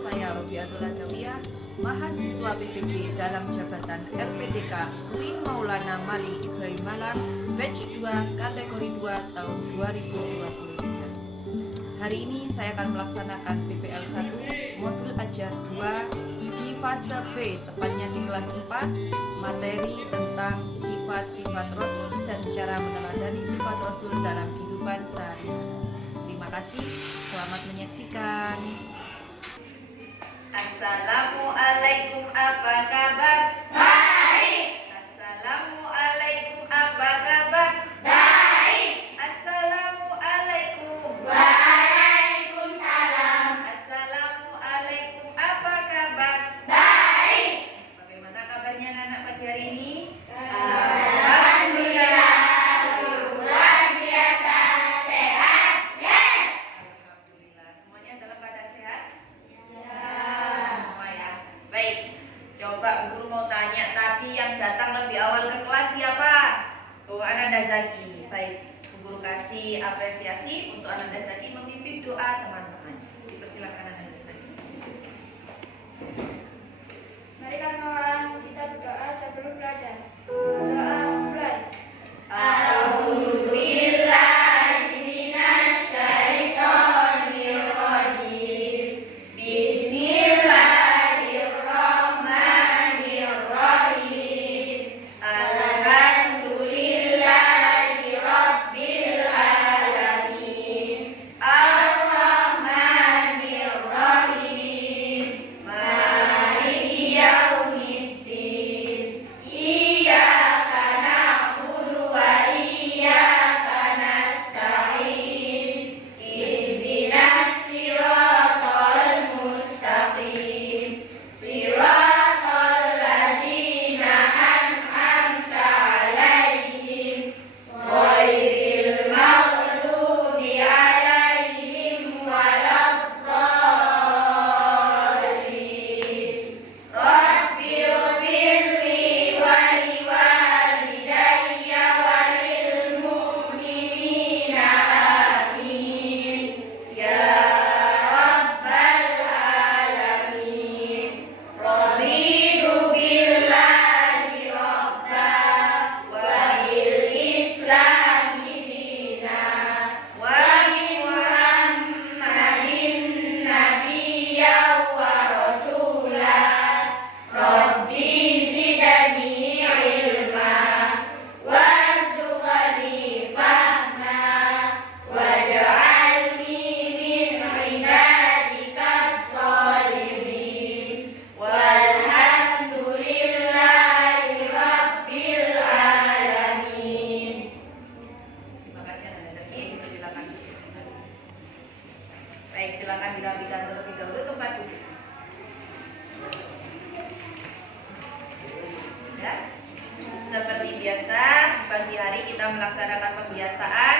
saya Robiatul Adawiyah, mahasiswa PPG dalam jabatan LPDK UIN Maulana Mali Ibrahim Malang, batch 2 kategori 2 tahun 2023. Hari ini saya akan melaksanakan PPL 1 modul ajar 2 di fase B, tepatnya di kelas 4, materi tentang sifat-sifat Rasul dan cara meneladani sifat Rasul dalam kehidupan sehari-hari. Terima kasih, selamat menyaksikan. Assalamualaikum, apa kabar? Baik. Assalamualaikum, apa kabar? Baik. Assalamualaikum. Waalaikumsalam. Assalamualaikum, apa kabar? Baik. Bagaimana kabarnya anak-anak pagi hari ini? Alhamdulillah. Luar biasa. Sehat. Yes. Alhamdulillah. Semuanya dalam keadaan sehat? Ya. Semua ya. Baik. Coba guru mau tanya, tadi yang datang lebih awal ke kelas siapa? Oh, Ananda Zaki. Baik. Guru kasih apresiasi untuk Ananda Zaki memimpin doa teman-teman. Dipersilakan Ananda Zaki. Mari kawan kita berdoa sebelum belajar. Doa mulai. A'udzubillahi minasyaitonirrajim. Bismillahirrahmanirrahim. Alhamdulillahi rabbil alamin. Ar-Rahmanir-Rahim. Maliki yaumiddin. Iyyaka na'budu wa iyyaka nasta'in. Ihdinas siratal mustaqim. Siratal ladzina an'amta 'alaihim ghairil maghdubi 'alaihim waladdallin. Rabbighfirli wa liwalidayya wa lil mu'minina amin. Ya rabbal alamin. Raditu billahi rabba wa bil islami dina wa bi Muhammadin nabiyya wa rasula. Rabbi zidni ilma warzuqni fahma waj'alni min ibadikas sholihin. Walhamdulillahi rabbil alamin. Terima kasih Ananda Zaki. Dipersilakan. Baik, silakan dirapikan terlebih dahulu tempat duduk. Ya. Seperti biasa, pagi hari kita melaksanakan pembiasaan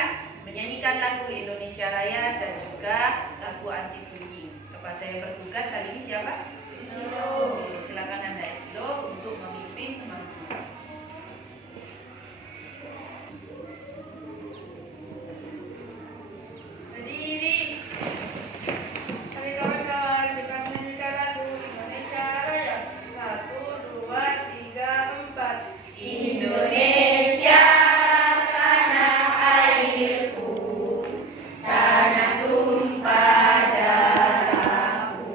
menyanyikan lagu Indonesia Raya dan juga lagu anti bullying. Kepada yang bertugas hari ini siapa? Oke, silakan Anda Indo untuk memimpin teman-teman. Berdiri. Mari kawan-kawan kita menyanyikan lagu Indonesia Raya. 1, 2, 3, 4. Indonesia tanah airku, tanah tumpah darahku.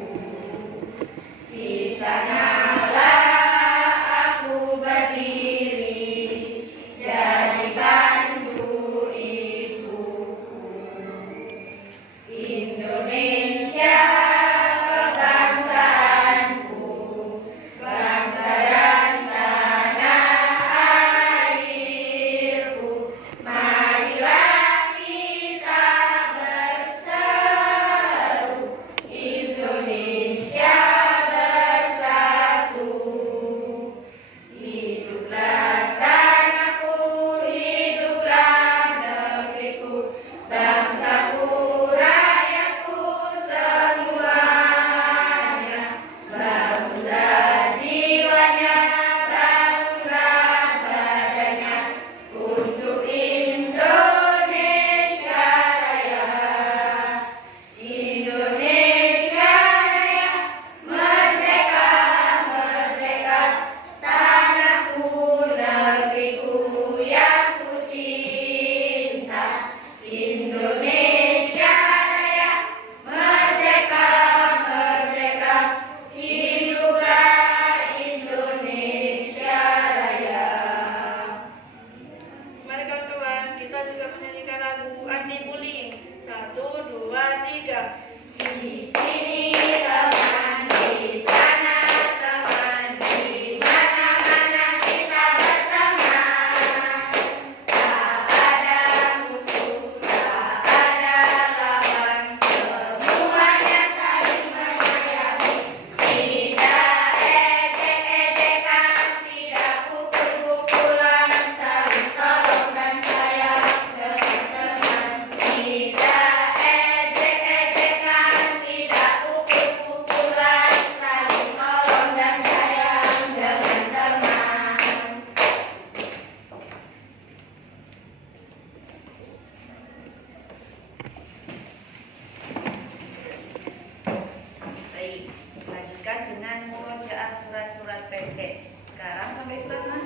surat-surat pendek. Sekarang sampai surat mana?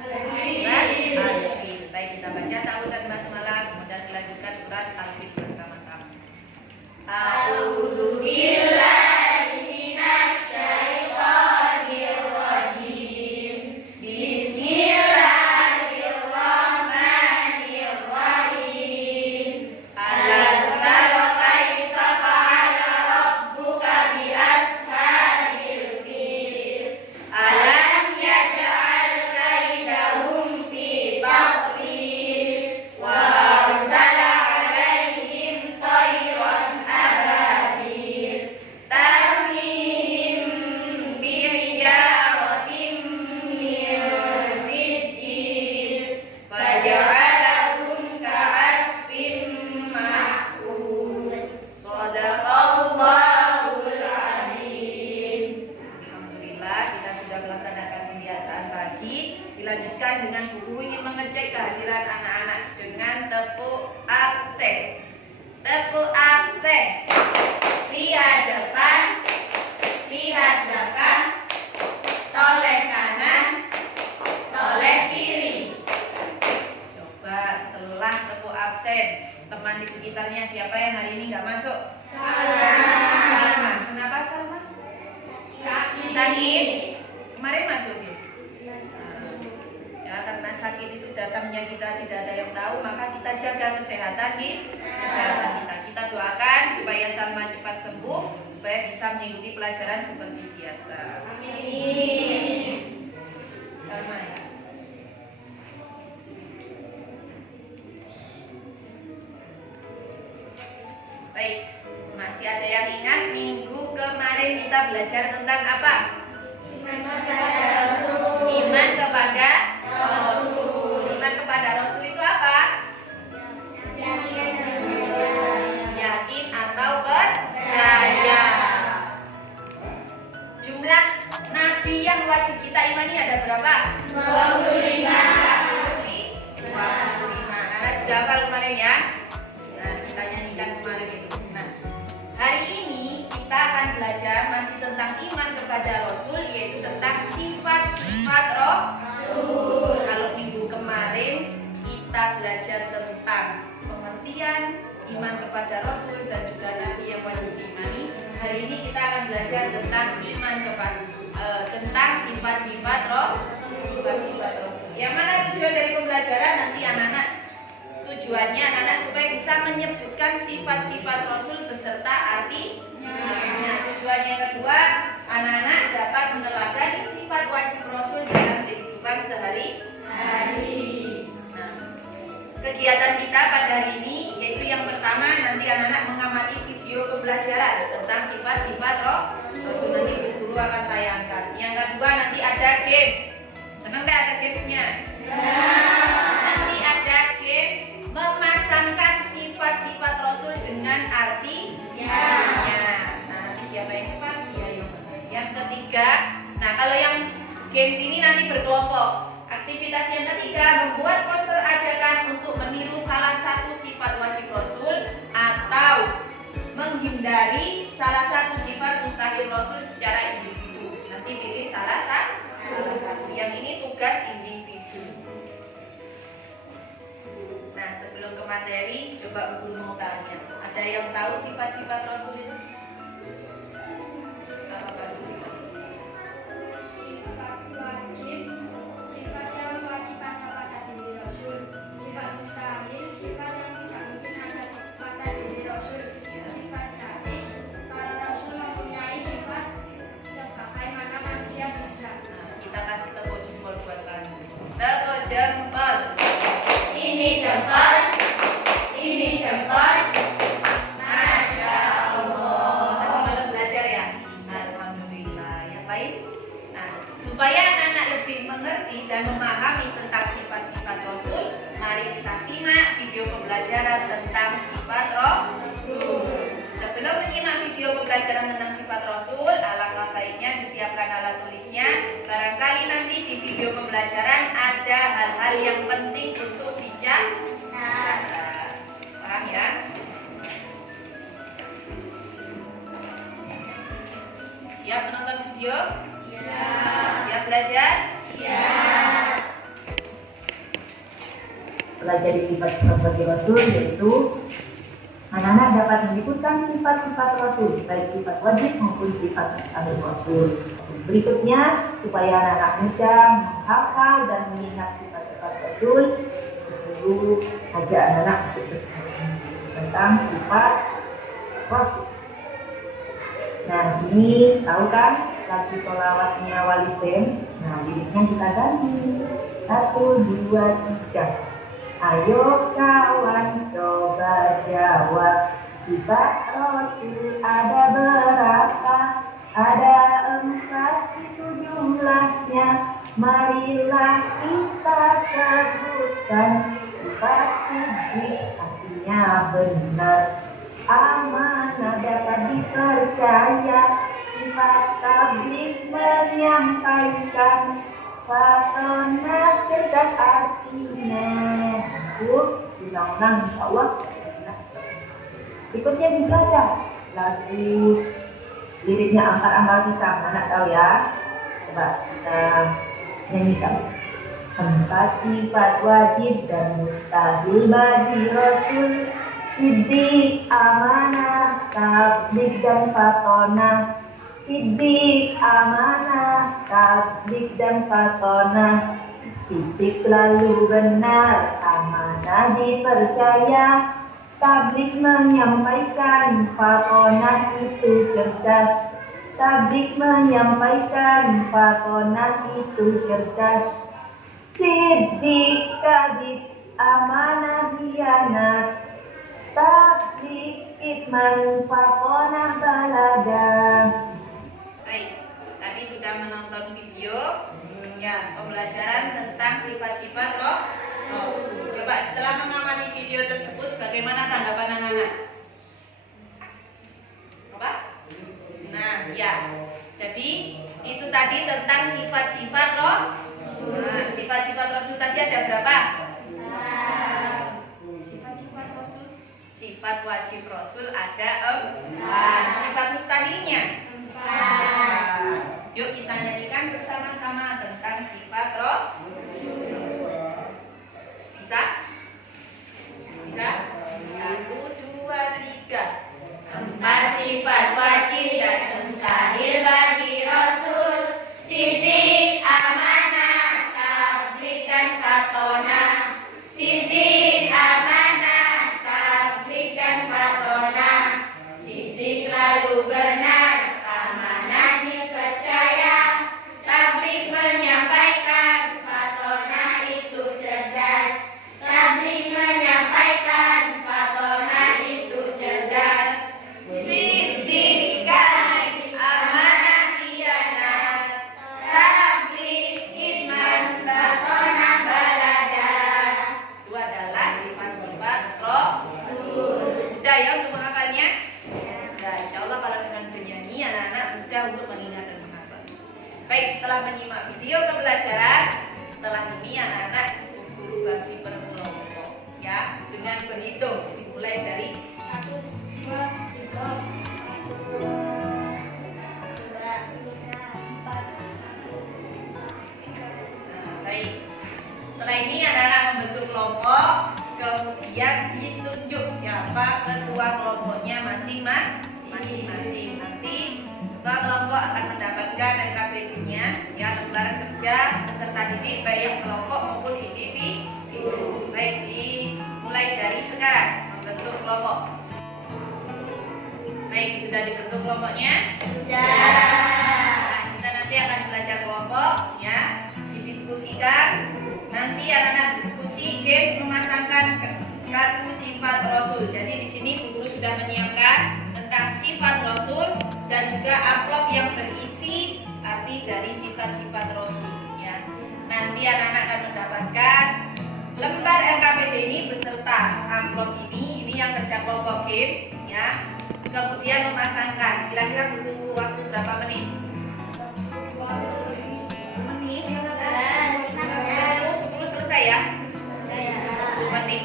Surat Al-Fil. Baik, kita baca ta'awudz dan basmalah, kemudian dilanjutkan surat Al-Fil bersama-sama. A'udzu billahi minasy syaithanir rajim. Bismillahirrahmanirrahim. Alam tara kaifa fa'ala rabbuka bi ashabil fil. Alam yaj'al kaidahum fi tadlil wa arsala 'alaihim tayran ababil tarmihim bihijaratin min sijil faj'alahum ka'asfin ma'kul. Shadaqallahul adzim. Alhamdulillah, kita sudah melaksanakan kebiasaan pagi. Dilanjutkan dengan buku ingin mengecek kehadiran anak-anak dengan tepuk absen. Tepuk absen. Lihat depan, lihat belakang, toleh kanan, toleh kiri. Coba setelah tepuk absen, teman di sekitarnya siapa yang hari ini nggak masuk? Salma. Kenapa Salma? Sakit. Kemarin masuk ya? Ya, karena sakit itu datangnya kita tidak ada yang tahu, maka kita jaga kesehatan kita. Kita doakan supaya Salma cepat sembuh, supaya bisa mengikuti pelajaran seperti biasa. Amin. Salma ya. Baik, masih ada yang ingat minggu kemarin kita belajar tentang apa? Iman kepada Rasul. Iman kepada Rasul itu apa? Yakin atau percaya. Jumlah nabi yang wajib kita imani ada berapa? 25. Anak sudah hafal kemarin ya? Nah, kita nyanyikan kemarin itu. Nah, hari ini kita akan belajar masih tentang iman kepada Rasul, yaitu tentang sifat-sifat Rasul. Kalau minggu kemarin kita belajar tentang pengertian iman kepada Rasul dan juga Nabi yang wajib diimani. Hari ini kita akan belajar tentang iman kepada tentang sifat-sifat Rasul. Yang mana tujuan dari pembelajaran nanti anak-anak? Tujuannya anak-anak supaya bisa menyebutkan sifat-sifat Rasul beserta artinya. Tujuannya kedua, anak-anak dapat meneladani sifat wajib Rasul dalam kehidupan sehari-hari. Nah, kegiatan kita pada hari ini yaitu yang pertama, nanti anak-anak mengamati video pembelajaran tentang sifat-sifat Rasul. Nanti guru akan tayangkan. Yang kedua, nanti ada games. Senang nggak ada gamesnya? Nanti ada games memasangkan sifat-sifat Rasul dengan artinya. Nah, siapa yang cepat? Ya, yang ketiga, nah kalau yang games ini nanti berkelompok. Aktivitas yang ketiga, membuat poster ajakan untuk meniru salah satu sifat wajib Rasul atau menghindari salah satu sifat mustahil Rasul secara individu. Nanti pilih salah satu. Yang ini tugas individu. Nah, sebelum ke materi, coba Bu mau tanya. Ada yang tahu sifat-sifat Rasul itu? Apa sifat? Sifat wajib, sifat yang mewajibkan kepada diri Rasul, sifat mustahil, sifat yang tidak mungkin ada pada diri Rasul, sifat jais, para Rasul mempunyai sifat sebagaimana manusia biasa. Nah, kita kasih tepuk jempol buat kalian. Tepuk jempol. Ini jempol. Ini jempol. Masya Allah. Tadi malam belajar ya? Alhamdulillah. Yang lain? Nah, supaya anak-anak lebih mengerti dan memahami tentang sifat-sifat Rasul, mari kita simak video pembelajaran tentang sifat Rasul. Sebelum menyimak video pembelajaran tentang sifat Rasul, alangkah baiknya disiapkan alat tulisnya. Barangkali nanti di video pembelajaran ada hal-hal yang penting untuk dicatat. Paham ya? Siap menonton video? Siap belajar? Pelajari sifat-sifat bagi Rasul, yaitu anak-anak dapat menyebutkan sifat-sifat Rasul, baik sifat wajib maupun sifat mustahil Rasul. Berikutnya, supaya anak-anak mudah menghafal dan mengingat sifat-sifat Rasul, guru ajak anak-anak untuk bertanya tentang sifat Rasul. Nah, ini tahu kan lagu sholawatnya Walidain? Nah, liriknya kita ganti. 1, 2, 3. Ayo kawan coba jawab, sifat Rasul ada berapa? Ada 4 itu jumlahnya. Marilah kita sebutkan. Sifat siddiq artinya benar, amanah dapat dipercaya. Sifat tabligh menyampaikan, fatonah cerdas artinya. Ulang-ulang insyaallah. Berikutnya dibaca lagu liriknya Ampar-Ampar kita, anak tahu ya? Coba kita nyanyikan. 4 sifat wajib dan mustahil bagi Rasul, siddiq, amanah, tabligh dan fatonah. Siddiq, amanah, tabligh dan fatonah. Siddiq selalu benar, amanah dipercaya. Tabligh menyampaikan, fatonah itu cerdas. Tabligh menyampaikan, fatonah itu cerdas. Siddiq, kadhib, amanah, khianat. Tabligh, kitman, fatonah, balaga. Baik, tadi sudah menonton video ya pembelajaran tentang sifat-sifat Rasul. Coba setelah mengamati video tersebut, bagaimana tanggapan anak-anak? Apa? Nah, ya. Jadi itu tadi tentang sifat-sifat Rasul. Nah, sifat-sifat Rasul tadi ada berapa? Sifat-sifat Rasul. Sifat wajib Rasul ada 4. Sifat mustahilnya? Yuk kita nyanyikan bersama-sama tentang sifat Rasul. Bisa? Bisa? 1, 2, 3. 4 sifat wajib dan mustahil bagi Rasul, siddiq, amanah, tabligh dan fatonah. Siddiq, amanah, tabligh dan fatonah. Siddiq selalu benar, amanah dipercaya. Tabligh menyampaikan, fatonah itu cerdas. Tabligh menyampaikan, fatonah itu cerdas. Siddiq, kadhib, amanah, khianat. Tabligh, kitman, fatonah, balaga. Itu adalah sifat-sifat Rasul. Mudah ya untuk menghafalnya? Ya, insyaallah kalau dengan bernyanyi anak-anak mudah untuk mengingat dan menghafal. Baik, setelah menyimak video pembelajaran, setelah ini anak-anak guru bagi per kelompok ya dengan berhitung dimulai dari 1, 2, 3, 1, 2, 3, 4. Nah, baik. Setelah ini anak-anak membentuk kelompok, kemudian ditunjuk siapa ketua kelompoknya masing-masing. Nanti ketua kelompok akan mendapatkan NKBD-nya, ya, lembaran kerja peserta didik baik kelompok maupun individu. Baik, dimulai dari sekarang membentuk kelompok. Baik, sudah dibentuk kelompoknya? Nah, kita nanti akan belajar kelompok, ya, didiskusikan. Nanti anak-anak diskusi games memasangkan kartu sifat Rasul. Jadi di sini Bu Guru sudah menyiapkan tentang sifat Rasul dan juga amplop yang berisi arti dari sifat-sifat Rasul. Ya. Nanti anak-anak akan mendapatkan lembar LKPD ini beserta amplop ini yang kerja kelompok games. Ya. Kemudian memasangkan. Kira-kira butuh waktu berapa menit? 10 selesai ya? 10 menit.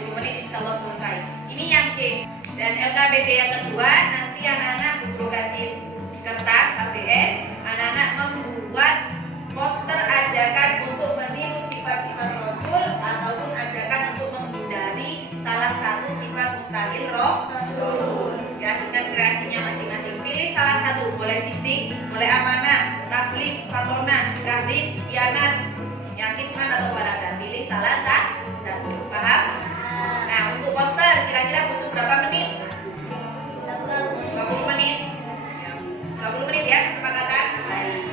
10 menit insya Allah selesai. Ini yang game. Dan LKPD yang kedua nanti anak-anak guru kasih kertas ABS, anak-anak membuat boleh amanah, tablik, fatona, gahdib, kianat, yakinman atau barada. Pilih salah satu. Paham? Nah, untuk poster kira-kira butuh berapa menit? 20 menit. 20 menit ya, kesepakatan? Baik.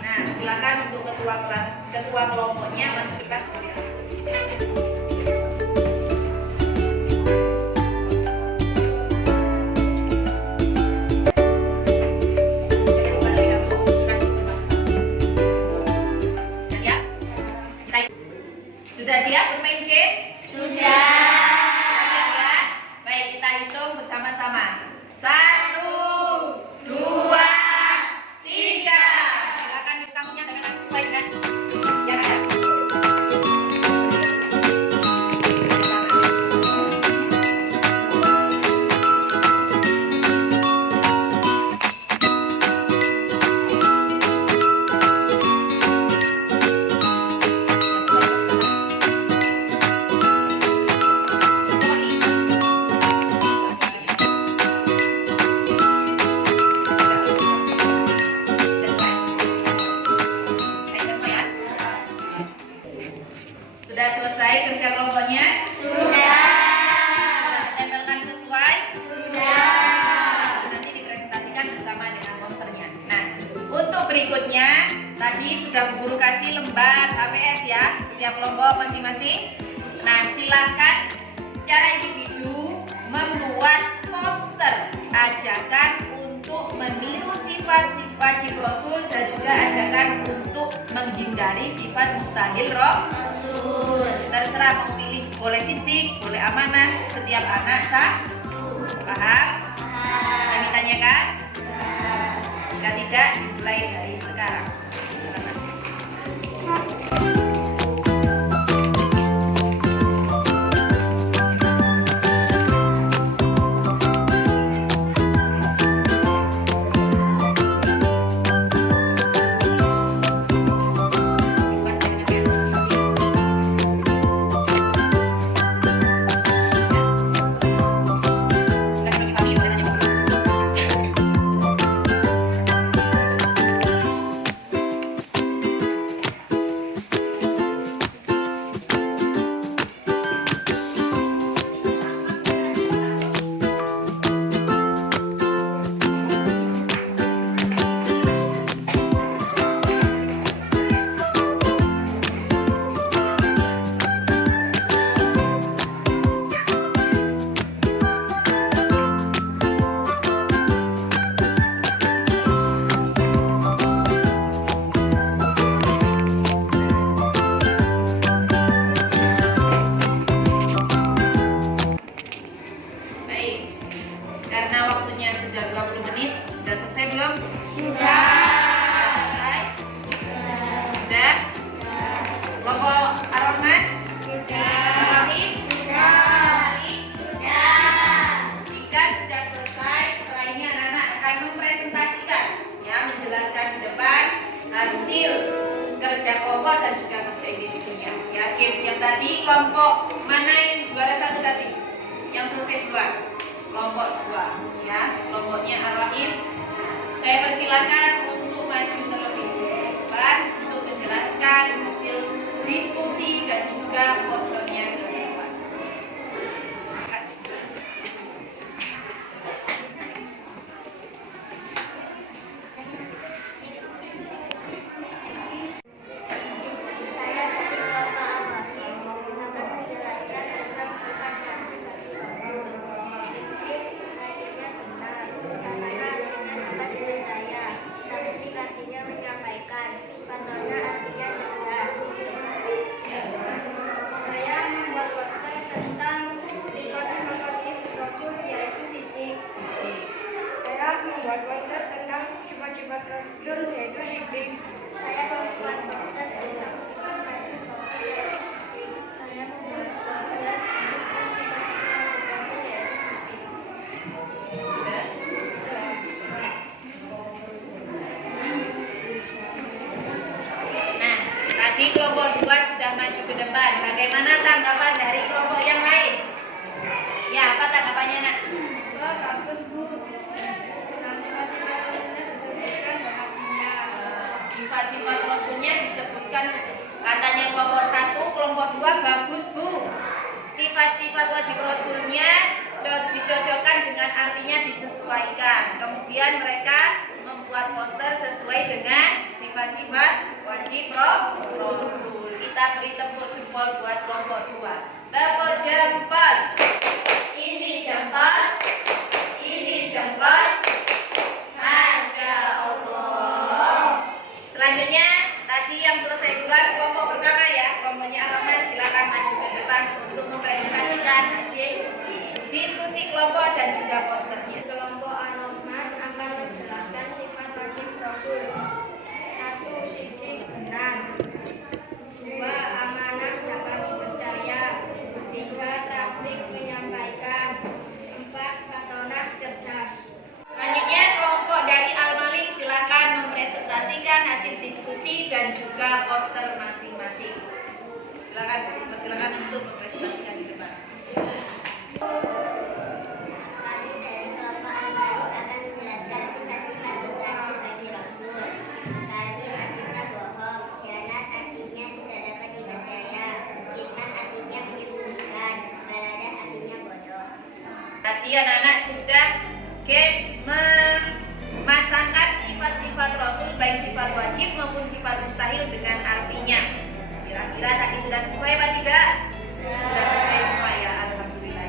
Nah, silakan untuk ketua kelompoknya menunjukkan. Sudah siap bermain game? Sudah. Ya? Baik, kita hitung bersama-sama. 1, 2, 3. Silakan kamunya dengan sesuai dengan yang ada. Sudah selesai kerja kelompoknya? Sudah. Tempelkan sesuai? Sudah. Nanti dipresentasikan bersama dengan posternya. Nah, untuk berikutnya tadi sudah guru kasih lembar HPS ya, setiap kelompok masing-masing. Nah, silakan secara individu membuat poster ajakan untuk meniru sifat-sifat Jib Rasul dan juga ajakan untuk menghindari sifat mustahil Rasul. Terserah mau pilih, boleh sidik, boleh amanah, setiap anak sah. Paham? Yang ditanyakan? Jika tidak, dimulai dari sekarang. Karena waktunya sudah 20 menit, sudah selesai belum? Sudah. Selesai? Sudah? Kelompok Ar-Rahman? Sudah. Jika sudah selesai, setelah ini anak-anak akan mempresentasikan, ya, menjelaskan di depan hasil kerja kelompok dan juga kerja individunya. Ya, games yang tadi, kelompok mana yang juara satu tadi? Yang selesai duluan? Kelompok 2, ya, kelompoknya Ar-Rahim. Saya persilakan untuk maju terlebih depan untuk menjelaskan hasil diskusi dan juga posternya ke depan. Saya dari Bapak Al-Wahid akan menjelaskan tentang sifat dan ciri Rasul. Hadisnya benar, katanya artinya dapat dipercaya, tablik artinya menyampaikan, fatona artinya jelas. Saya membuat poster tentang sifat-sifat Rasul yaitu sidik. Saya membuat poster tentang sifat-sifat Rasul yaitu sidik. Saya membuat poster tentang sifat-sifat Rasul yaitu sidik. Saya membuat poster tentang sifat-sifat Rasul yaitu sidik. Nah, tadi kelompok 2 sudah maju ke depan. Bagaimana tanggapan dari kelompok yang lain? Ya, apa tanggapannya, Nak? Bagus, Bu. Nanti sifat-sifat Rasulnya disebutkan Sifat-sifat Rasulnya disebutkan. Katanya kelompok 1, kelompok 2 bagus Bu. Sifat-sifat wajib Rasulnya dicocokkan dengan artinya disesuaikan. Kemudian mereka membuat poster sesuai dengan sifat-sifat wajib Rasul. Kita beri tepuk jempol buat kelompok 2. Tepuk jempol. Ini jempol. Ini jempol. Masya Allah. Selanjutnya tadi yang selesai duluan kelompok pertama ya. Kelompoknya Ar-Rahman silakan maju ke depan untuk mempresentasikan hasil diskusi kelompok dan juga posternya. Kelompok Ar-Rahman akan menjelaskan sifat wajib Rasul. 1. Siddiq benar. 2. Amanah dapat dipercaya. 3. Tabligh menyampaikan. 4. Fatonah cerdas. Selanjutnya kelompok dari Al-Malik silakan mempresentasikan hasil diskusi dan juga poster masing-masing. Silakan untuk mempresentasikan di depan. Kami dari kelompok Al-Malik akan menjelaskan sifat-sifat mustahil bagi Rasul. Kami artinya bohong, khianat artinya tidak dapat dipercaya, kitman artinya menyembunyikan, baladah artinya bodoh. Tadi anak-anak sudah memasangkan sifat-sifat Rasul baik sifat wajib maupun sifat mustahil dengan artinya. Kira-kira tadi sudah sesuai apa tidak? Sudah sesuai semua ya, alhamdulillah.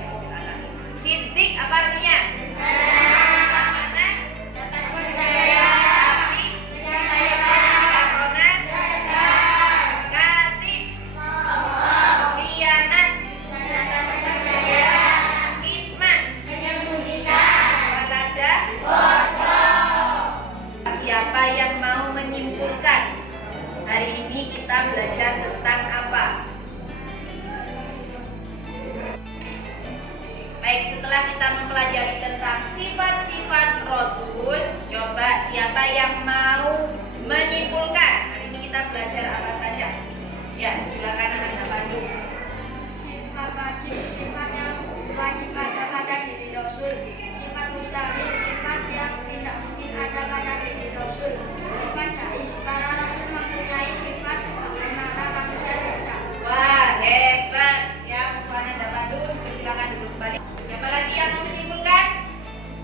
Siddiq apa artinya? Amanah, dapat percaya. Tabligh, menyampaikan. Fatonah, katib, khianat, kitman, baladah. Siapa yang mau menyimpulkan? Hari ini kita belajar tentang apa? Baik, setelah kita mempelajari tentang sifat-sifat Rasul, coba siapa yang mau menyimpulkan? Hari ini kita belajar apa saja? Ya, silakan anak-anak Bandung. Sifat wajib, sifat yang wajib ada pada diri Rasul. Sifat mustahil, sifat yang tidak mungkin ada pada diri Rasul. Sifat jaiz, karena Rasul mempunyai sifat sebagaimana manusia biasa. Wah, hebat. Ya, anak-anak Bandung, silakan duduk balik. Siapa lagi yang mau menyimpulkan?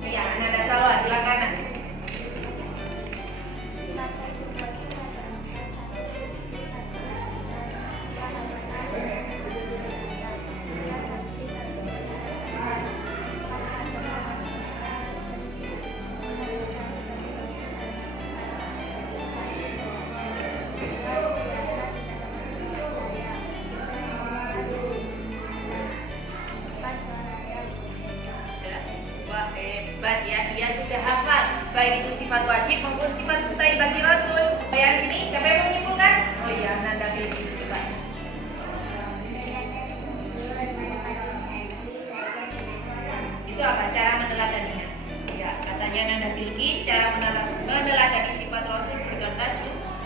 Ya, anak Salwa, silakan. Sifat wajib Rasul adalah Wah, hebat ya, dia sudah hafal baik itu sifat wajib maupun sifat mustahil bagi Rasul. Oh ya, sini siapa yang menyimpulkan? Oh iya, Nanda Bilqis, coba. Itu apa cara meneladaninya? Ya, katanya Nanda Bilqis cara meneladani sifat Rasul berkata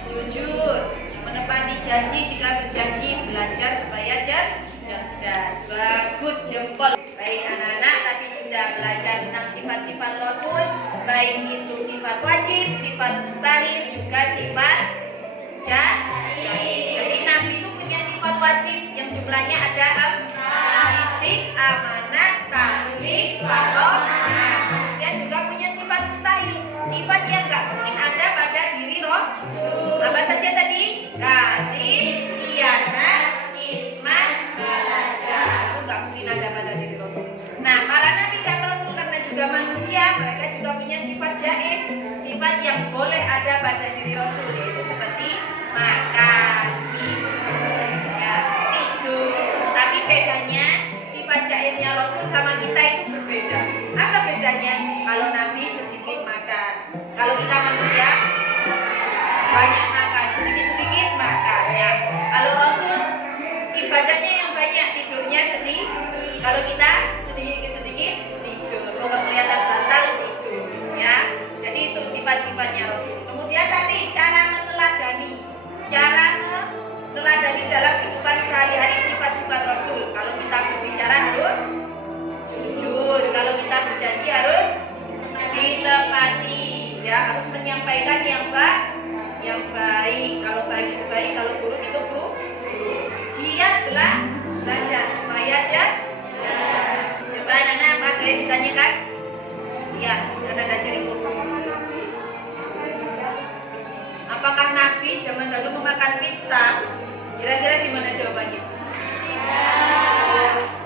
jujur, menepati janji jika berjanji, belajar supaya cerdas. Bagus, jempol. Baik anak-anak, tadi sudah belajar tentang sifat-sifat Rasul, baik itu sifat wajib, sifat mustahil, juga sifat jaiz. Jadi Nabi itu punya sifat wajib yang jumlahnya ada siddiq, amanah, tabligh, fatonah. Dan juga punya sifat mustahil, sifat yang nggak mungkin ada pada diri Rasul. Apa saja tadi? Katib, khianat, kitman, baladah. Itu nggak mungkin ada pada diri Rasul. Nah, para nabi dan Rasul karena juga manusia, mereka juga punya sifat jaiz, sifat yang boleh ada pada diri Rasul, yaitu seperti makan, minum, ya, tidur. Tapi bedanya sifat jaiznya Rasul sama kita itu berbeda. Apa bedanya? Kalau Nabi sedikit makan, kalau kita manusia banyak makan, sedikit-sedikit makan. Ya. Kalau Rasul ibadahnya yang banyak, tidurnya sedikit. Kalau kita sedikit-sedikit tidur, kalau kelihatan batal tidur. Ya. Jadi itu sifat-sifatnya Rasul. Kemudian tadi cara meneladani dalam kehidupan sehari-hari sifat-sifat Rasul. Kalau kita berbicara harus jujur, kalau kita berjanji harus ditepati, ya harus menyampaikan yang yang baik. Kalau baik itu baik, kalau buruk itu buruk. Giatlah belajar supaya ya. Coba anak-anak ada yang ditanyakan? Iya, ada cerita. Apakah Nabi zaman dulu memakan pizza? Kira-kira gimana jawabannya?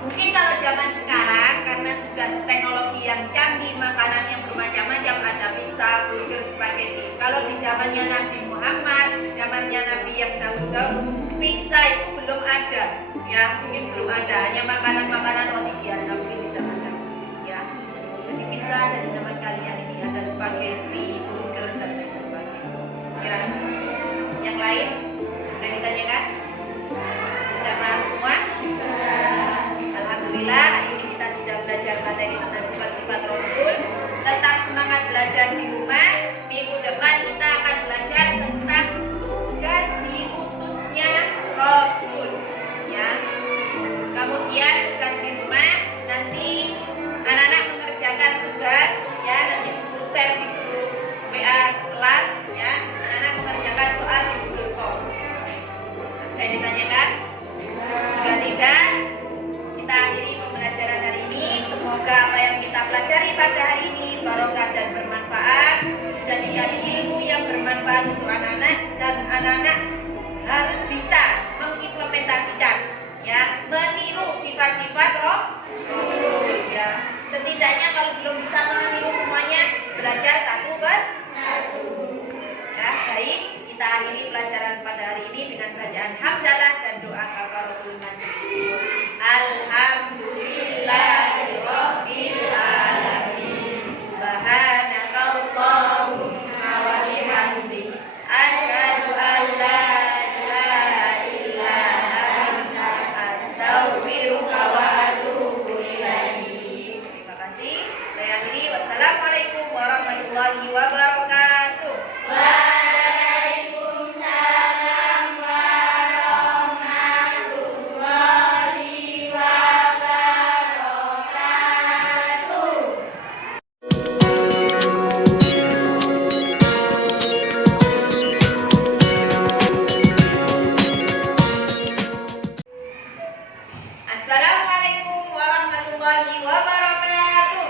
Mungkin kalau zaman sekarang karena sudah teknologi yang canggih, makanan yang bermacam-macam, ada pizza, burger, spaghetti. Kalau di zamannya Nabi Muhammad, zamannya Nabi yang dahulu, pizza itu belum ada, ya mungkin belum ada, hanya makanan-makanan roti biasa mungkin di zaman Nabi, ya. Jadi pizza ada di zaman kalian ini, ada spaghetti, burger dan lain sebagainya. Ya. Yang lain sudah ditanyakan? Sudah paham semua? Alhamdulillah, ini kita sudah belajar materi tentang sifat-sifat Rasul. Tetap semangat belajar di rumah. Minggu depan kita akan belajar tentang tugas diutusnya Rasul. Ya. Kemudian tugas di rumah nanti anak-anak mengerjakan tugas, ya nanti share di grup WA kelas, ya anak-anak mengerjakan soal di Google Form. Ada yang ditanyakan? Jika tidak, kita akhiri pembelajaran hari ini. Semoga apa yang kita pelajari pada hari ini barokah dan bermanfaat, jadikan ilmu yang bermanfaat untuk anak-anak, dan anak-anak harus bisa mengimplementasikan, ya, meniru sifat-sifat Rasul, ya. Setidaknya kalau belum bisa meniru semuanya, belajar satu persatu. Ya, baik. Kita akhiri pelajaran pada hari ini dengan bacaan hamdalah dan doa kafaratul majelis. Alhamdulillahirabbil alamin. Subhanakallahumma wa bihamdik, asyhadu an la ilaha illa anta, astaghfiruka wa atubu ilaik. Terima kasih. Saya akhiri. Wassalamualaikum warahmatullahi wabarakatuh. Assalamualaikum warahmatullahi wabarakatuh.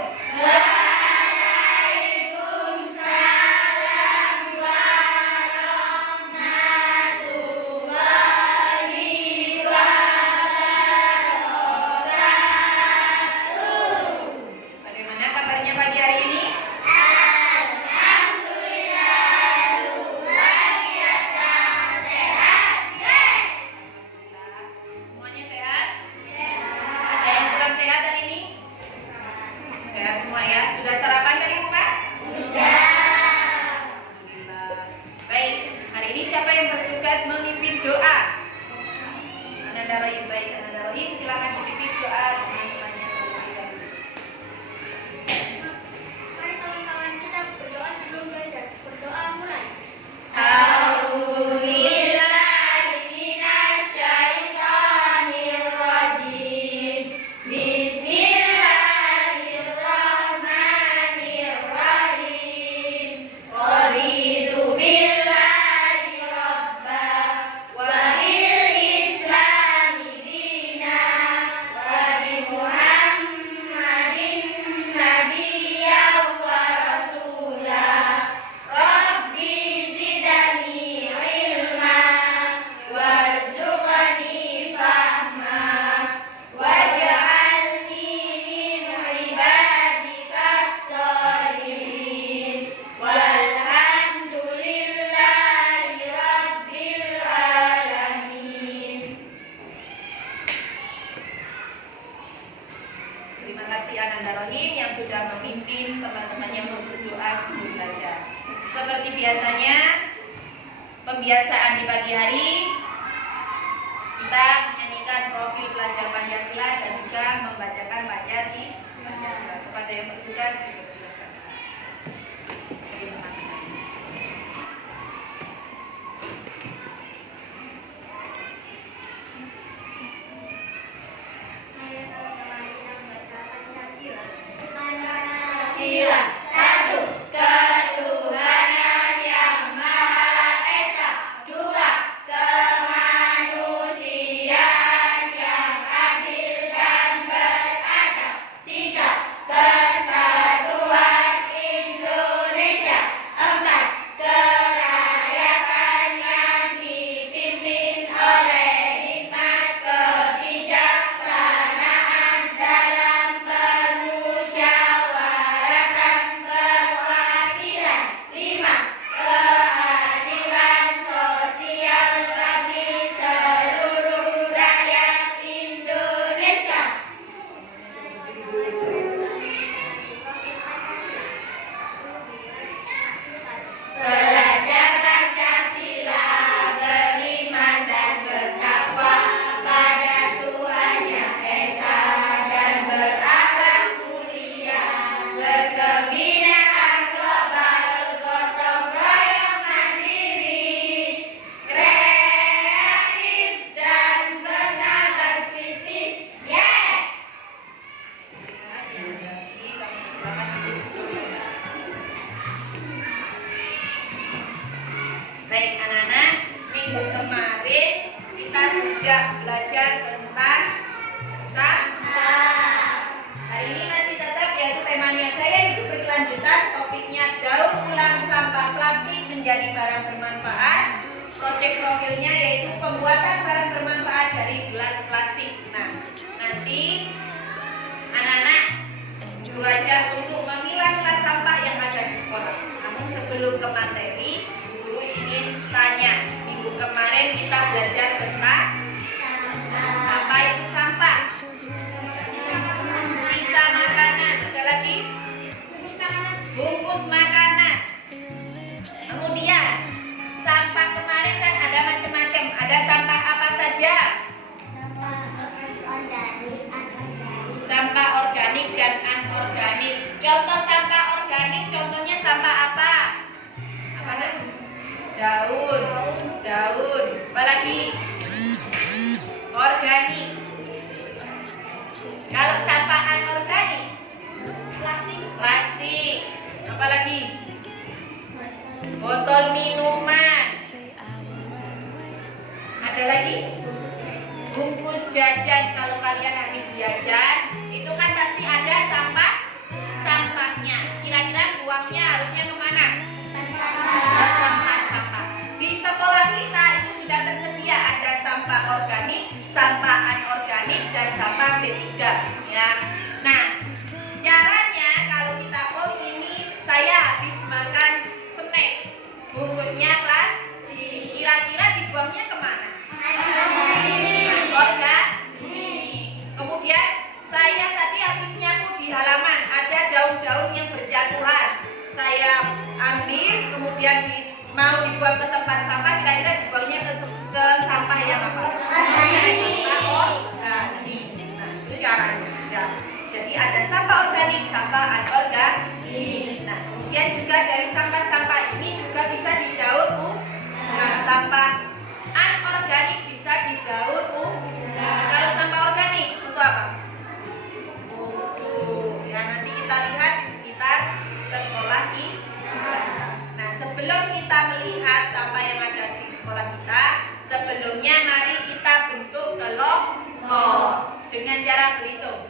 Bagaimana kabarnya pagi hari ini? Semuanya sehat? Ada yang kurang sehat hari ini? Sehat semua ya? Sudah sarapan dari rumah? Sudah. Alhamdulillah. Baik, hari ini siapa yang bertugas memimpin doa? Ananda Rohim, baik Ananda Rohim, silakan dipimpin doa teman-temannya terlebih dahulu. Mari kawan-kawan kita berdoa sebelum belajar. Berdoa mulai. Bismillahirrahmanirrahim. Raditu billahi rabba wa bil islami dina wa bi Muhammadin nabiyyan wa rasula. Rabbi zidni ilma warzuqni fahma waj'alni min ibadikas sholihin walhamdulillahi rabbil alamin. Terima kasih Ananda Rohim yang sudah memimpin teman-temannya berdoa sebelum belajar. Seperti biasanya, pembiasaan di pagi hari, kita menyanyikan profil pelajar Pancasila dan juga membacakan Pancasila. Kepada yang bertugas, dipersilakan. Terima kasih. Mari kawan-kawan kita membaca Pancasila. Pancasila, satu, ketuhanan yang maha esa. Baik anak-anak, minggu kemarin kita sudah belajar tentang sampah. Hari ini masih tetap yaitu temanya gaya hidup berkelanjutan, topiknya daur ulang sampah plastik menjadi barang bermanfaat. Proyek profilnya yaitu pembuatan barang bermanfaat dari gelas plastik. Nah, nanti anak-anak belajar untuk memilah-milah sampah yang ada di sekolah. Namun sebelum ke materi, guru ingin tanya, minggu kemarin kita belajar tentang apa itu sampah? Sisa makanan, ada lagi? Bungkus makanan. Kemudian sampah kemarin kan ada macam-macam. Ada sampah apa saja? Sampah organik dan anorganik. Contoh sampah organik, contohnya sampah apa? Apa kan? Daun. Apalagi? Organik. Kalau sampah anorganik? Plastik. Apalagi? Botol minuman. Ada lagi? Bungkus jajan. Kalau kalian habis jajan, itu kan pasti ada sampahnya. Kira-kira buangnya harusnya kemana? Sampah. Di sekolah kita itu sudah tersedia ada sampah organik, sampah anorganik, dan sampah B3. Ya. Nah, caranya kalau kita ini saya habis makan snack, bungkusnya plastik. Kira-kira dibuangnya kemana? Kemudian saya tadi habis nyapu di halaman, ada daun-daun yang berjatuhan. Saya ambil, kemudian mau dibuang ke tempat sampah, kira-kira dibuangnya ke sampah yang apa? Organik. Nah, itu caranya. Ya. Jadi ada sampah organik, sampah anorganik. Nah, kemudian juga dari sampah-sampah ini juga bisa didaur ulang. Nah, sampah anorganik bisa didaur ulang. Kalau sampah organik itu apa? Ya, nanti kita lihat di sekitar sekolah kita. Nah, sebelum kita melihat sampah yang ada di sekolah kita, sebelumnya mari kita bentuk kelompok dengan cara berhitung.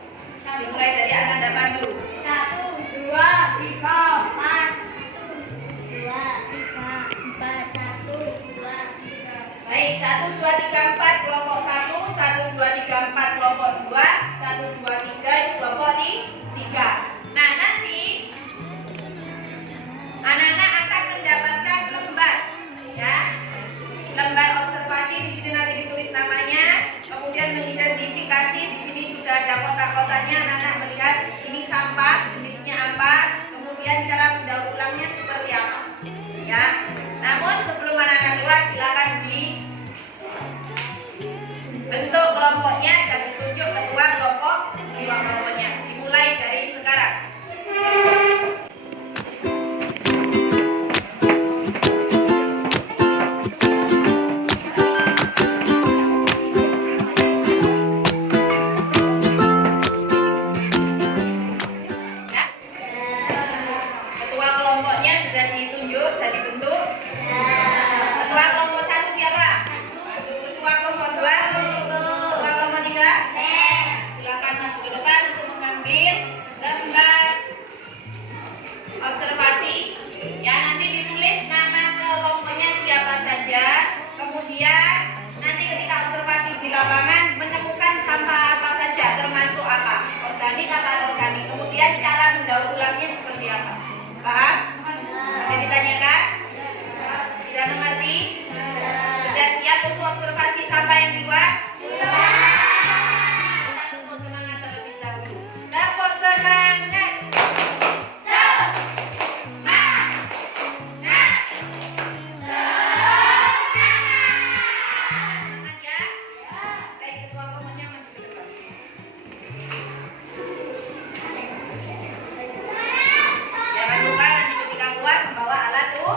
Dimulai dari Ananda Pandu. 1, 2, 3, 4. 1, 2, 3, 4. 1, 2, 3. Baik, 1, 2, 3, 4 kelompok 1, 1, 2, 3, 4 kelompok 2, 1, 2, 3 itu kelompok 3. Nah, nanti anak-anak akan mendapatkan lembar, ya. Lembar observasi di sini nanti ditulis namanya, kemudian mengidentifikasi di sini sudah ada kotak-kotaknya, anak-anak melihat ini sampah, jenisnya apa, kemudian cara mendaur ulangnya seperti apa. Ya. Namun sebelum anak-anak keluar silakan bentuk kelompoknya dan ditunjuk ketua kelompok kelompoknya. Dimulai dari sekarang. Ketua kelompoknya sudah ditunjuk dan dibentuk. Ketua kelompok 1 siapa? Ketua kelompok 2? Ketua kelompok 3? Silakan maju ke depan untuk mengambil lembar observasi. Ya, nanti ditulis nama kelompoknya siapa saja. Kemudian nanti ketika observasi di lapangan menemukan sampah apa saja, termasuk apa? Organik atau anorganik. Kemudian cara mendaur ulangnya seperti apa? Paham? Ada ditanyakan? Sudah mengerti? Sudah siap untuk observasi sampah yang dibuat? Semangat terlebih dahulu. Tepuk semangat. Semangat ya. Baik, ketua kelompoknya maju ke depan. Jangan lupa nanti ketika keluar membawa alat tuh.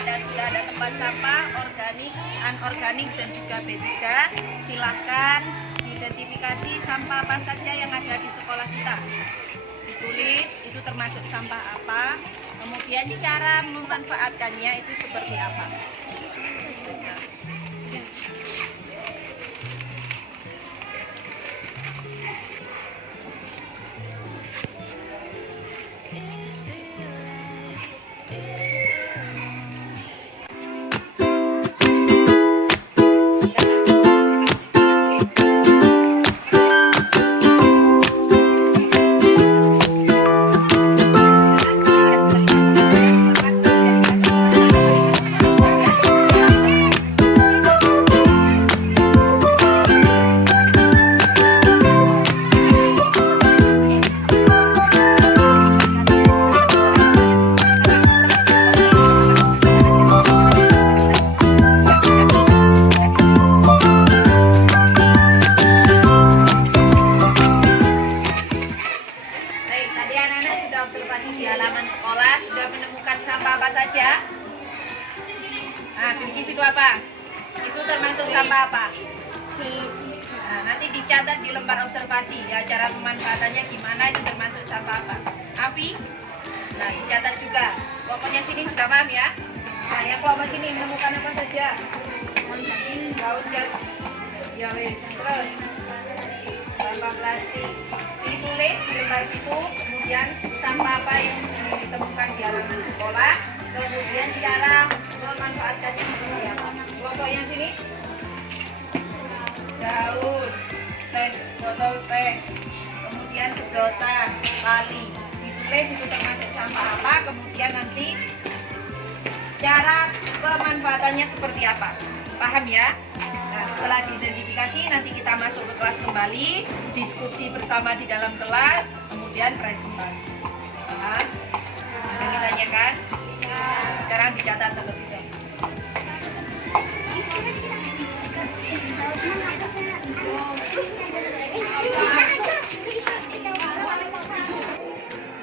dan sudah ada tempat sampah organik, anorganik dan juga B3. Silahkan identifikasi sampah apa saja yang ada di sekolah kita. Ditulis itu termasuk sampah apa, kemudian cara memanfaatkannya itu seperti apa. Observasi di halaman sekolah sudah menemukan sampah apa saja? Nah, Bilkis itu apa? Itu termasuk sampah apa? Nah, nanti dicatat di lembar observasi ya, cara pemanfaatannya gimana, itu termasuk sampah apa? Afi? Nah, dicatat juga. Pokoknya sini sudah paham ya? Nah, yang kelompok sini menemukan apa saja? Daun jati. Ya wes, terus sampah plastik. Ditulis di lembar situ, kemudian sampah apa yang ditemukan di halaman sekolah, kemudian cara memanfaatkannya seperti apa. Kelompok yang sini, daun, botol teh, kemudian sedotan, tali. Ditulis itu termasuk sampah apa, kemudian nanti cara pemanfaatannya seperti apa. Paham ya? Nah, setelah diidentifikasi nanti kita masuk ke kelas kembali, diskusi bersama di dalam kelas, kemudian presentasi. Paham? Ada yang ditanyakan? Sekarang dicatat terlebih dahulu.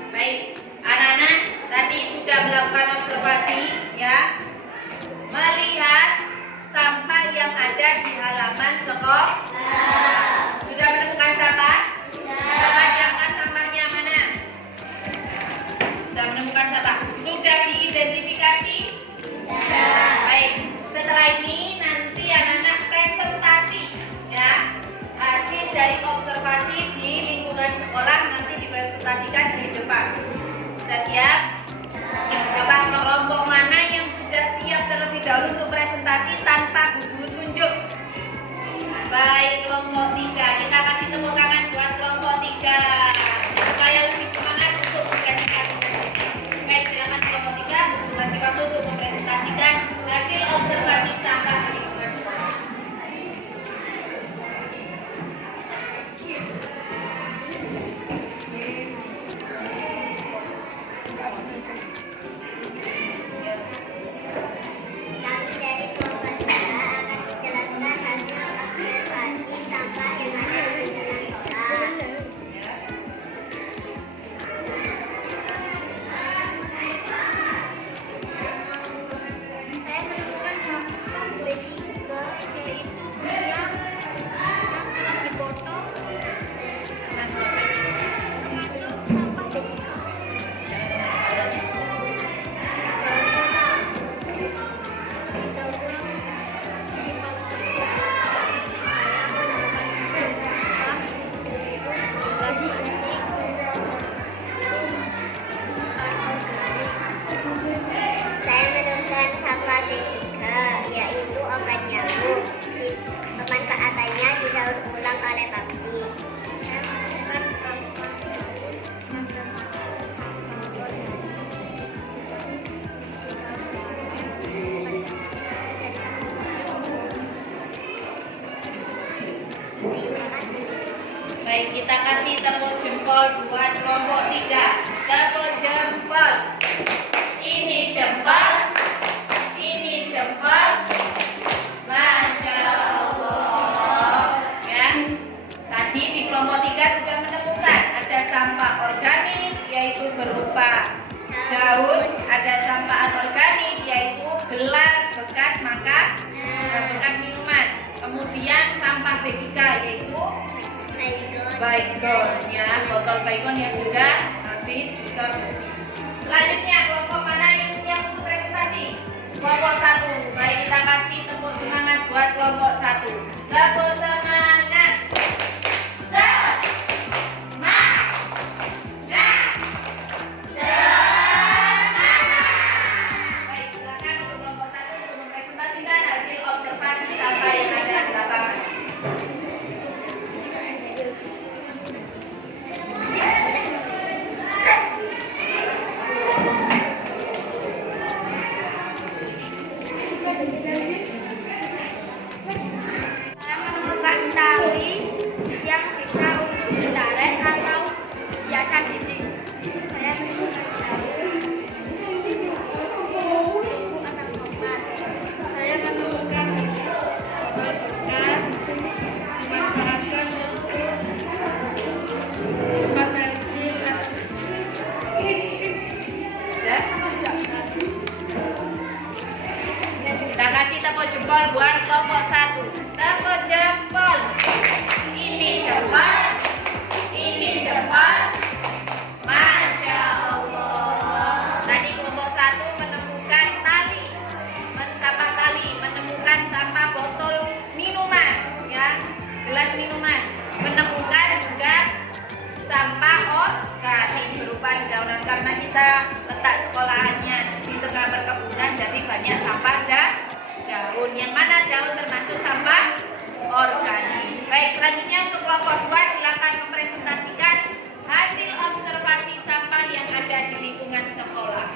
Baik, anak-anak tadi sudah melakukan observasi ya, melihat sampah yang ada di halaman sekolah. Sudah menemukan sampah? Coba diangkat sampahnya mana? Sudah menemukan sampah. Sudah diidentifikasi? Baik, setelah ini nanti anak-anak presentasi ya, hasil dari observasi di lingkungan sekolah nanti dipresentasikan di depan. Sudah siap? Coba kelompok mana yang sudah siap terlebih dahulu untuk presentasi tanpa guru tunjuk? Baik, kelompok 3. Kita kasih tepuk tangan buat kelompok 3 supaya lebih semangat untuk mempresentasikan. Baik, silakan kelompok 3 kasih waktu untuk mempresentasikan hasil observasi sampah di lingkungan sekolah. Kami dari kelompok 3 akan menjelaskan hasil observasi sampah yang ada di lingkungan sekolah. Saya menemukan sampah B3 yaitu yang dipotong termasuk sampah B3. Saya menemukan sampah B3 yaitu obat nyamuk. Pemanfaatannya didaur ulang oleh pabrik. Saya menemukan sampah Baik, kita kasih tepuk jempol buat kelompok 3. Tepuk jempol. Ini jempol. Ini jempol. Masya Allah. Ya. Tadi di kelompok 3 sudah menemukan ada sampah organik yaitu berupa daun, ada sampah anorganik yaitu bekas bekas minuman. Kemudian sampah B3 yaitu baygon ya, botol baygon yang sudah habis juga bersih. Selanjutnya kelompok mana yang siap untuk presentasi? Kelompok 1. Mari kita kasih tepuk semangat buat kelompok 1. Tepuk semangat. Tali yang bisa untuk ditarik atau hiasan dinding. Saya menemukan saya menemukan botol bekas dimanfaatkan untuk tempat kecil Kita kasih tepuk jempol buat kelompok 1. Tepuk jempol. Ini jempol. Ini jempol. Masya Allah. Tadi kelompok 1 menemukan tali, menemukan sampah botol minuman, ya, gelas minuman, menemukan juga sampah organik berupa dedaunan karena kita letak sekolahannya di tengah perkebunan, jadi banyak sampah daun. Yang mana daun termasuk sampah organik. Baik, selanjutnya untuk kelompok 2 silakan mempresentasikan hasil observasi sampah yang ada di lingkungan sekolah.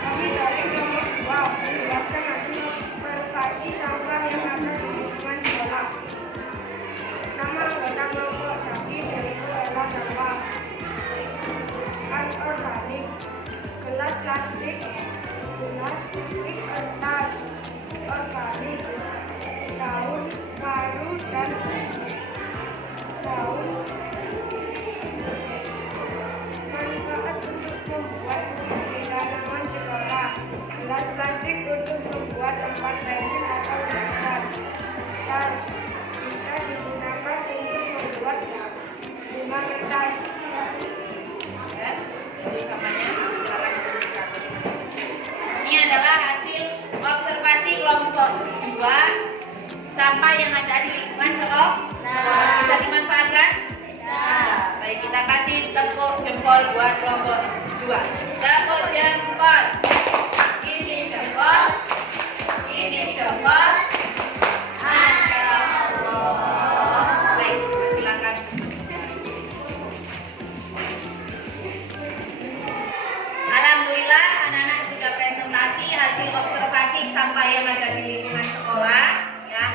Kami dari kelompok 2 menjelaskan hasil observasi sampah yang ada di lingkungan sekolah. Nama anggota kelompok kami yaitu adalah sampah anorganik, gelas plastik, kertas, organik, daun, kayu, dan daun. Manfaat untuk membuat tanaman sekolah. Gelas plastik untuk membuat tempat pensil atau tulisan. Tas bisa digunakan untuk membuat bunga kertas. Ya, jadi namanya silakan diteruskan. Ini adalah hasil observasi kelompok 2 sampah yang ada di lingkungan sekolah. Bisa dimanfaatkan? Baik, kita kasih tepuk jempol buat kelompok 2. Tepuk jempol. Ini jempol. Ini jempol. Masya Allah. Baik, silakan. Alhamdulillah, anak-anak sudah presentasi hasil observasi sampah yang ada di lingkungan sekolah, ya.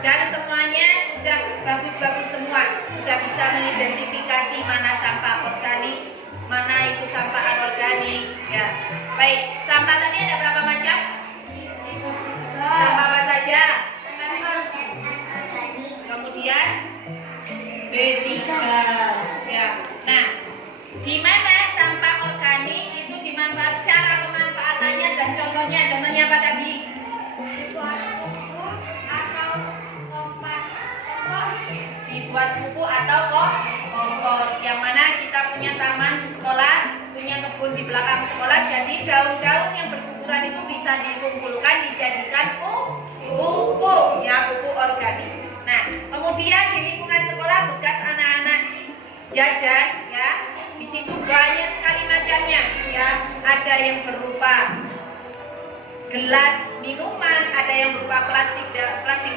Dan semuanya sudah bagus-bagus semua, sudah bisa mengidentifikasi mana sampah organik, mana itu sampah anorganik, ya. Baik, sampah tadi ada berapa macam? Sampah apa saja? Kemudian B3, ya. Nah, di mana sampah organik itu dimanfaat, cara pemanfaatannya dan contohnya apa tadi? Dibuat buku atau kompos. Dibuat buku atau kompos. Yang mana kita punya taman di sekolah, punya kebun di belakang sekolah, jadi daun-daun yang berguguran itu bisa dikumpulkan dijadikan pupuk, ya, pupuk organik. Nah, kemudian di lingkungan sekolah bekas anak-anak jajan, ya, di situ banyak sekali macamnya, ya. Ada yang berupa gelas minuman, ada yang berupa plastik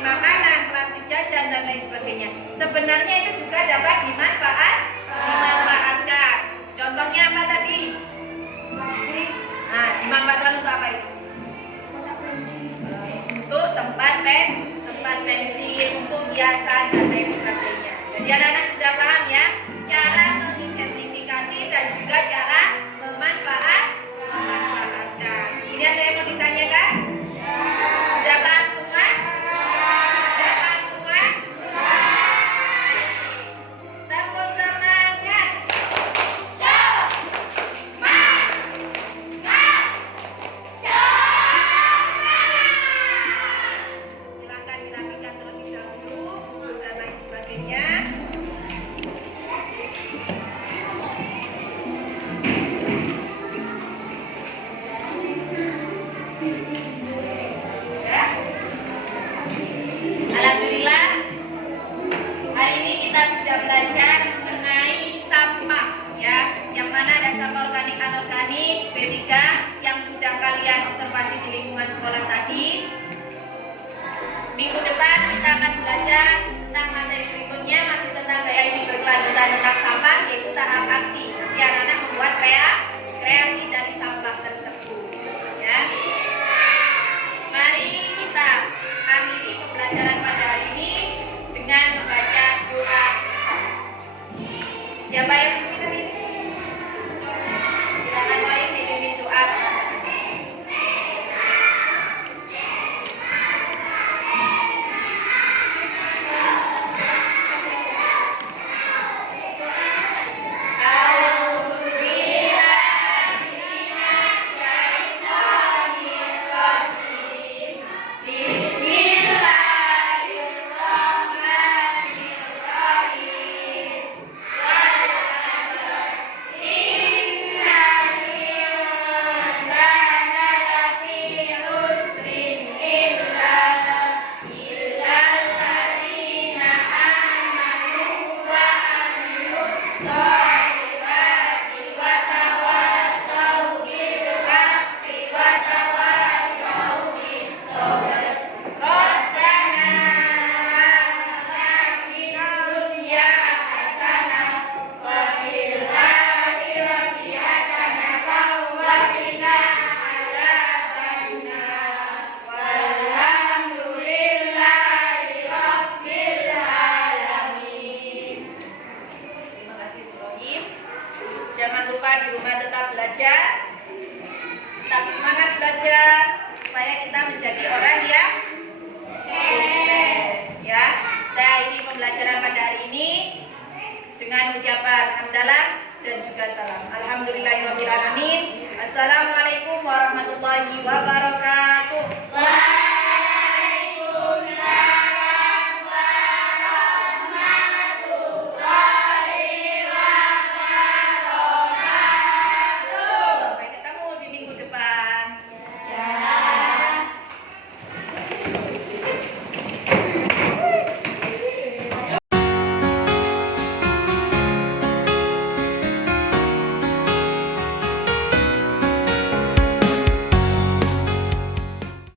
makanan, plastik jajan dan lain sebagainya. Sebenarnya itu juga dapat dimanfaatkan. Contohnya apa tadi? Plastik. Nah, dimanfaatkan untuk apa itu? Untuk tempat pensil, untuk hiasan dan lain sebagainya. Jadi anak-anak sudah paham, ya, cara mengidentifikasi dan juga cara memanfaatkan. Ini ada yang mau ditanyakan? Sudah paham semua? Sudah paham semua? Tepuk semangat. IP3 yang sudah kalian observasi di lingkungan sekolah tadi. Minggu depan kita akan belajar tentang materi berikutnya, masih tentang gaya hidup berkelanjutan tentang sampah, yaitu tahap aksi. Nanti anak-anak membuat kreasi dari sampah tersebut. Ya. Mari kita akhiri pembelajaran pada hari ini dengan membaca doa. Siapa yang memimpin hari ini? Silakan Waim dipimpin doa. Jangan lupa di rumah tetap belajar, tetap semangat belajar supaya kita menjadi orang yang sukses. Ya, saya akhiri pembelajaran pada hari ini dengan ucapan hamdalah dan juga salam. Alhamdulillahirobbilalamin. Assalamualaikum warahmatullahi wabarakatuh.